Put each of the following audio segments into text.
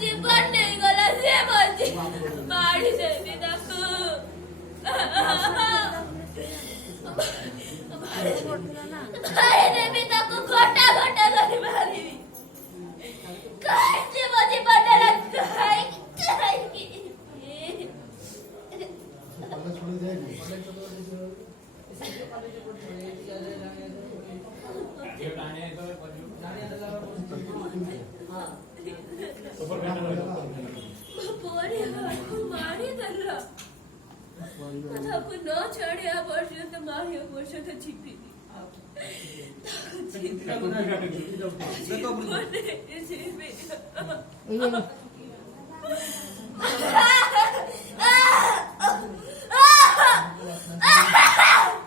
जीवन नहीं गला से बची मारी देवी ताको मारी देवी ताको घोटा घोटा करी मारी कैसे बची बड़ा काई काई मारी दर्रा ताको न छड़े आ वर्ष तो मारी वर्ष तो छिपी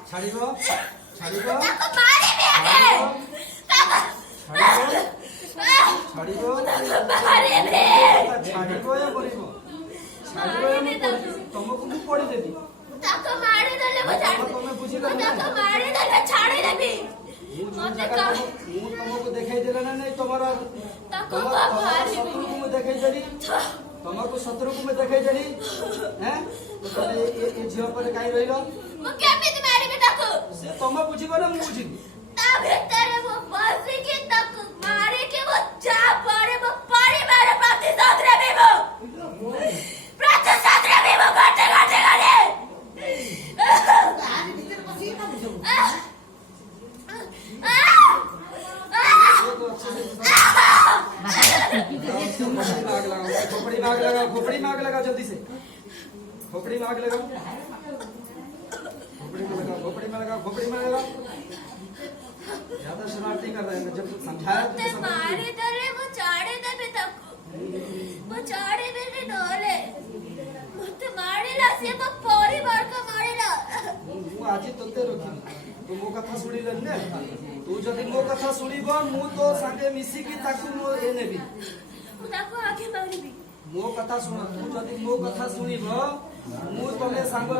छाड़िबो छाड़िबो ताको मारी भी आगे छाड़िबो मारी भी छाड़िबो या बोलिबो छाड़िबो तुमको मु पड़ी देबी ताको मारी दले मु छाड़ तुमने बुझिलो ताको मारी दले छाड़ी देबी मते का मु तुमको देखाई देला ना नहीं तुम्हारा ताको मारी शत्रु को मैं देखाई देली तुमको शत्रु को मैं देखाई देली हैं तो ये झियो पर काई रहिलो मु केमिति मारी भी ताको से तुम बुझिबो ना मु बुझिबी ता भीतर वो बस के तक मारे के वो जा पड़े वो परिवार प्रतिशोध रे बेबो प्रतिशोध रे बेबो घटे घटे घटे खोपड़ी माग लगा जल्दी से खोपड़ी माग लगा खोपड़ी में लगा ज्यादा शरारती कर रहे हैं जब समझाया तो मारे दरे वो चाड़े दे भी तक वो चाड़े भी नहीं डोले मत मारे ला से वो परिवार का मारे ला मु आज तोते रखी तू मो कथा सुनी ले ने तू जदी मो कथा सुनीबो मु तो संगे मिसी की ताकू मो ए नेबी मु ताको आगे मारिबी मो कथा सुन तू जदी मो कथा सुनीबो मु तमे संग